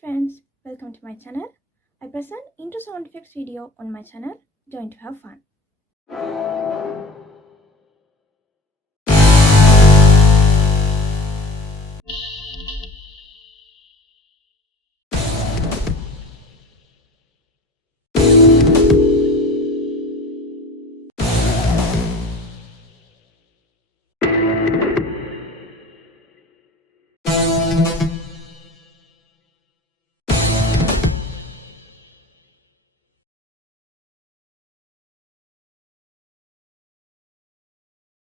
friends, welcome to my channel. I present intro sound effects video on my channel. Join to have fun.